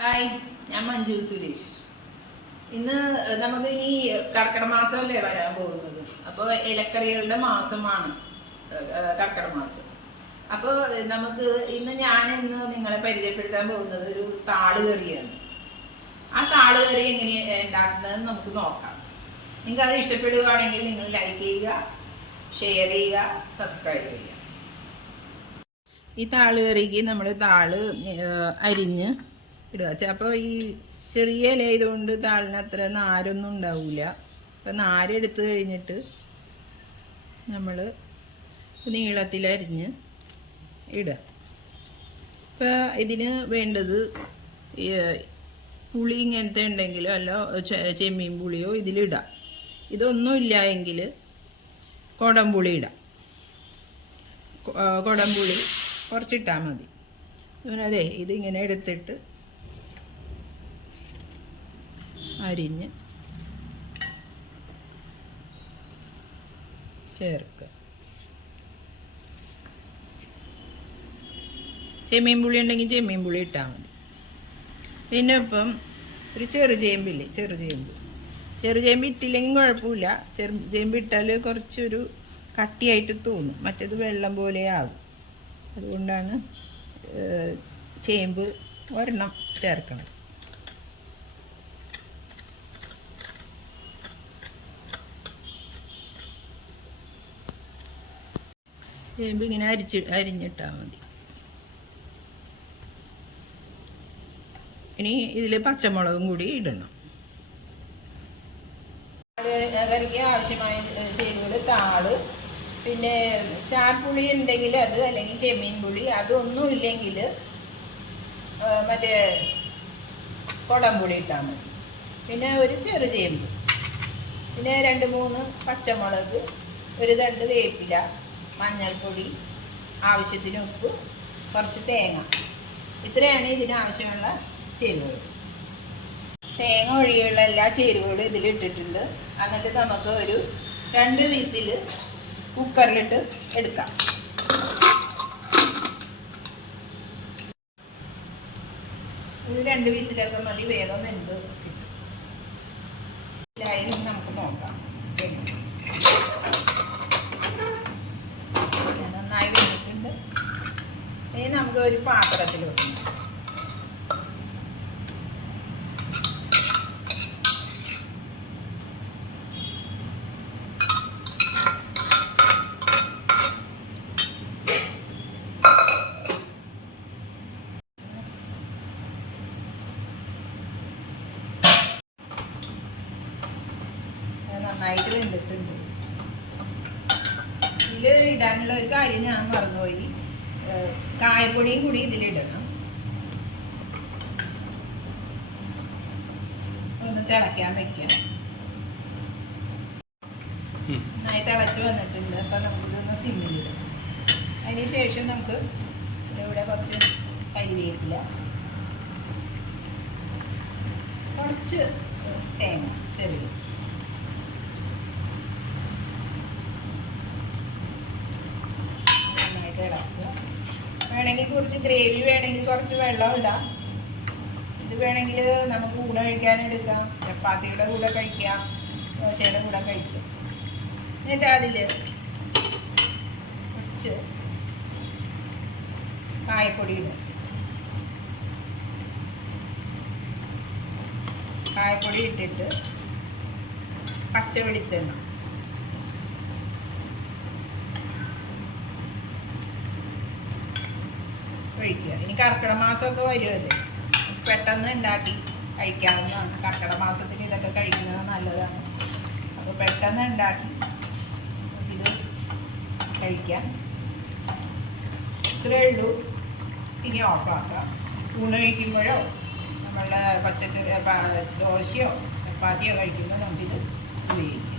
Hi, ഞാൻ മഞ്ജു സുരേഷ്. ഇന്ന് നമുക്ക് ഇനി കർക്കിടക മാസമല്ലേ വരാൻ പോകുന്നത്. അപ്പോൾ ഇലക്കറികളുടെ മാസമാണ് കർക്കിടക മാസം. അപ്പോൾ നമുക്ക് ഞാനിന്ന് നിങ്ങളെ പരിചയപ്പെടുത്താൻ പോകുന്നത് ഒരു താള് കറിയാണ്. ആ താള് കറി എങ്ങനെയാണ് ഉണ്ടാക്കുന്നത് നമുക്ക് നോക്കാം. നിങ്ങൾക്ക് അത് ഇഷ്ടപ്പെടുകയാണെങ്കിൽ നിങ്ങൾ ലൈക്ക് ചെയ്യുക, ഷെയർ ചെയ്യുക, സബ്സ്ക്രൈബ് ചെയ്യുക. ഈ താള് കറിക്ക് നമ്മൾ താള് അരിഞ്ഞ് ഇടുക. അപ്പോൾ ഈ ചെറിയ ഇല ആയതുകൊണ്ട് താളിന് അത്ര നാരൊന്നും ഉണ്ടാവില്ല. അപ്പം നാരെടുത്ത് കഴിഞ്ഞിട്ട് നമ്മൾ നീളത്തിലരിഞ്ഞ് ഇടുക. ഇപ്പം ഇതിന് വേണ്ടത് പുളി ഇങ്ങനത്തെ ഉണ്ടെങ്കിലോ അല്ല ചെമ്മീൻ പുളിയോ ഇതിലിടാം. ഇതൊന്നും ഇല്ല എങ്കിൽ കുടംപുളി ഇടാം. കുടംപുളി കുറച്ചിട്ടാൽ മതി. അതെ, ഇതിങ്ങനെ എടുത്തിട്ട് അരിഞ്ഞ് ചേർക്കുക. ചെമ്മീൻ പുളി ഉണ്ടെങ്കിൽ ചെമ്മീൻ പുളി ഇട്ടാൽ മതി. പിന്നെ ഇപ്പം ഒരു ചെറുചേമ്പില്ലേ, ചെറുചേമ്പ് ഇട്ടില്ലെങ്കിൽ കുഴപ്പമില്ല. ചെറുചേമ്പ് ഇട്ടാൽ കുറച്ചൊരു കട്ടിയായിട്ട് തോന്നും, മറ്റേത് വെള്ളം പോലെ ആകും. അതുകൊണ്ടാണ് ചേമ്പ് ഒരെണ്ണം ചേർക്കണം. ചേമ്പ് ഇങ്ങനെ അരിഞ്ഞിട്ടാൽ മതി. ഇനി ഇതിൽ പച്ചമുളകും കൂടി ഇടണം. കറിക്ക് ആവശ്യമായ ചേരുവകൾ താള്, പിന്നെ സ്റ്റാർ പുളി ഉണ്ടെങ്കിൽ അത്, അല്ലെങ്കിൽ ചെമ്മീൻ പുളി. അതൊന്നും ഇല്ലെങ്കിൽ മറ്റേ കുടംപുളി ഇട്ടാൽ മതി. പിന്നെ ഒരു ചെറുചേമ്പ്, പിന്നെ 2-3 പച്ചമുളക്, ഒരു തണ്ട് വേപ്പില, മഞ്ഞൾപ്പൊടി, ആവശ്യത്തിന് ഉപ്പ്, കുറച്ച് തേങ്ങ. ഇത്രയാണ് ഇതിനാവശ്യമുള്ള ചേരുവകൾ. തേങ്ങ ഒഴികെയുള്ള എല്ലാ ചേരുവകളും ഇതിലിട്ടിട്ടുണ്ട്. എന്നിട്ട് നമുക്ക് ഒരു 2 വിസിൽ കുക്കറിലിട്ട് എടുക്കാം. ഒരു 2 വിസിലൊക്കെ മതി, വേഗം വെന്ത് കിട്ടും. ഇനി നമുക്ക് നോക്കാം. നന്നായി വെച്ചിട്ടുണ്ട്. ഇനി നമുക്ക് ഒരു പാത്രത്തിൽ വെക്കണം. നന്നായിട്ട് വെന്തിട്ടുണ്ട്. ഇതിലിടാനുള്ള ഒരു കാര്യം ഞാൻ മറന്നുപോയി, കായപ്പൊടിയും കൂടി ഇതിലിടണം. ഒന്ന് തിളയ്ക്കാൻ വയ്ക്കാം. നന്നായി തിളച്ച് വന്നിട്ടുണ്ട്. അപ്പം നമുക്കിതൊന്ന് സിമ്മിലിടാം. അതിന് ശേഷം നമുക്ക് ഇവിടെ കുറച്ച് കരിവേപ്പില, കുറച്ച് തേങ്ങ ചെറിയ, ഇളക്കുക. വേണമെങ്കിൽ കുറച്ച് ഗ്രേവി, വേണമെങ്കിൽ കുറച്ച് വെള്ളം ഇടാം. ഇത് വേണമെങ്കിൽ നമുക്ക് കൂടെ കഴിക്കാനെടുക്കാം, ചപ്പാത്തിയുടെ കൂടെ കഴിക്കാം, ദോശയുടെ കൂടെ കഴിക്കാം. എന്നിട്ട് അതിൽ കുറച്ച് കായപ്പൊടി ഇടും. കായപ്പൊടി ഇട്ടിട്ട് പച്ച വെളിച്ചെണ്ണ ഒഴിക്കുക. ഇനി കർക്കിടക മാസമൊക്കെ വരുമല്ലേ, പെട്ടെന്ന് ഉണ്ടാക്കി കഴിക്കാവുന്നതാണ്. കർക്കിടക മാസത്തിൽ ഇതൊക്കെ കഴിക്കുന്നത് നല്ലതാണ്. അപ്പോൾ പെട്ടെന്ന് ഉണ്ടാക്കി ഇത് കഴിക്കാം. ഇത്രയേ ഉള്ളൂ. ഇനി ഓഫാക്കാം. ഊണ് കഴിക്കുമ്പോഴോ നമ്മളുടെ പച്ചക്കറി ദോശയോ ചപ്പാത്തിയോ കഴിക്കുമ്പോൾ നമുക്കിത് ഉപയോഗിക്കാം.